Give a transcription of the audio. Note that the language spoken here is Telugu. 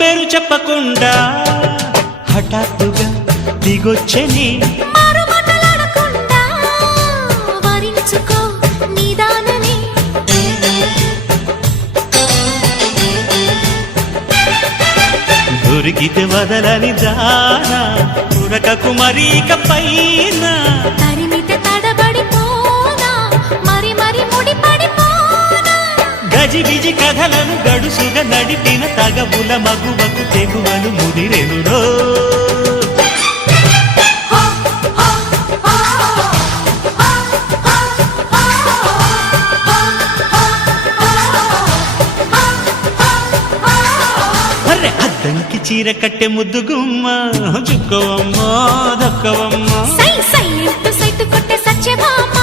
పేరు చెప్పకుండా హఠాత్తుగా దిగొచ్చని దొరికితే వదలని జానా ఉరకకు మరీక పైన తరిమితే తడబడిపోనా మరి మరి ముడిపడిపోనా గజిబిజి కథలను గడుసుగా నడిపిన తగవుల మగువకు తెగువలు ముదిరెనురో అద్దంకి చీర కట్టె ముద్దుగుమ్మ చుక్కవమ్మ దక్కవమ్మ సై సై సైటు కొట్టే సత్యభామ